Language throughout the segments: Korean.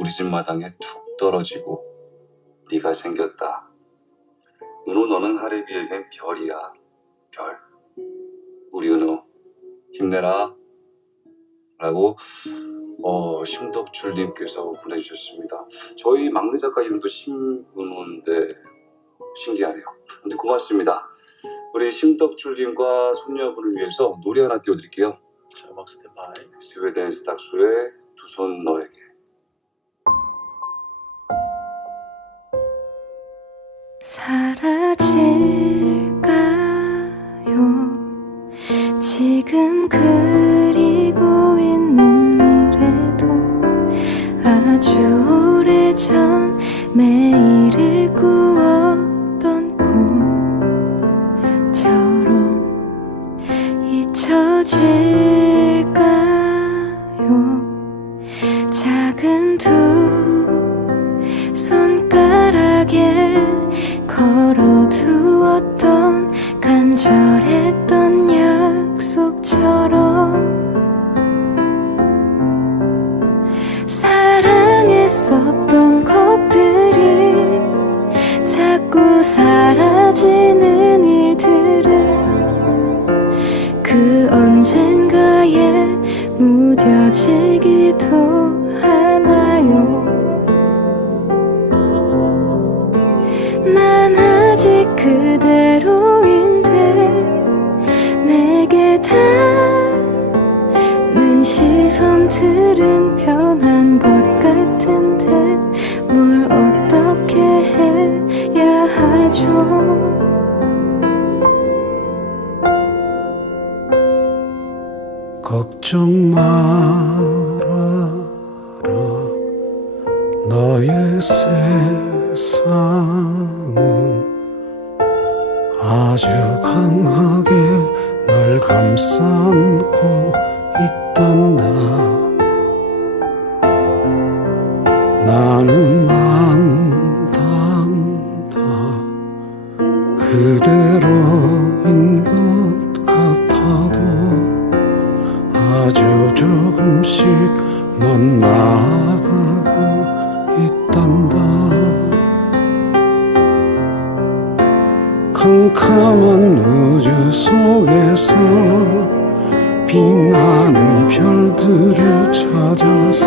우리 집 마당에 툭 떨어지고 네가 생겼다. 은호 너는 하래비에겐 별이야. 별. 우리 은호 힘내라. 라고 어, 심덕줄님께서 보내주셨습니다. 저희 막내 작가 이름도 심은호인데 신기하네요. 근데 고맙습니다. 우리 심덕줄님과 손녀분을 위해서 노래 하나 띄워드릴게요. 자, 음악 스탠바이. 스웨덴 스탁수의 두 손 너에게. 사라질까요? 지금 그리고 있는 미래도 아주 오래전 매일을 꾸었던 꿈처럼 잊혀질까요? 작은 두 손가락에 걸어두었던 간절했던 약속처럼 사랑했었던 것들이 자꾸 사라지는 일들을 그 언젠가에 무뎌지 난 아직 그대로인데 내게 닿는 시선들은 변한 것 같은데 뭘 어떻게 해야 하죠? 걱정 말 너의 세상은 아주 강하게 널 감싸안고 있단다. 나는 안단다. 그대로인 것 같아도 아주 조금씩 넌 나아가고 있단다. 캄캄한 우주 속에서 빛나는 별들을 찾아서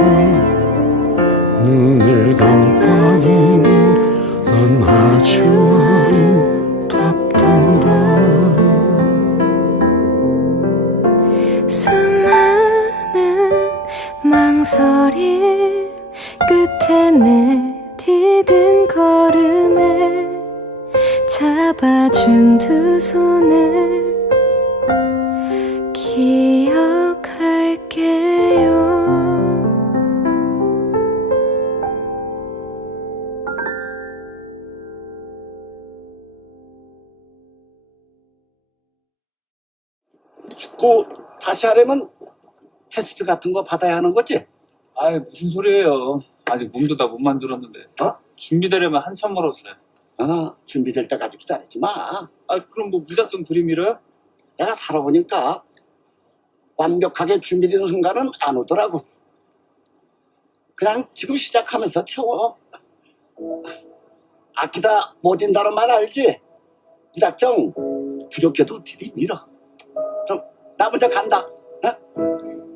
눈을 깜빡이면 넌 아주 아름답단다. 수많은 망설임 끝에 내 디딘 걸음에 잡아준 두 손을 기억할게요. 축구 다시 하려면 테스트 같은 거 받아야 하는 거지? 아이, 무슨 소리예요. 아직 몸도 다 못 만들었는데. 어? 준비되려면 한참 멀었어요. 어, 준비될 때까지 기다리지 마. 아, 그럼 뭐 무작정 들이밀어요? 내가 살아보니까 완벽하게 준비된 순간은 안 오더라고. 그냥 지금 시작하면서 채워. 아끼다 못 인다는 말 알지? 무작정 두렵게도 들이밀어. 그럼 나 먼저 간다. 어?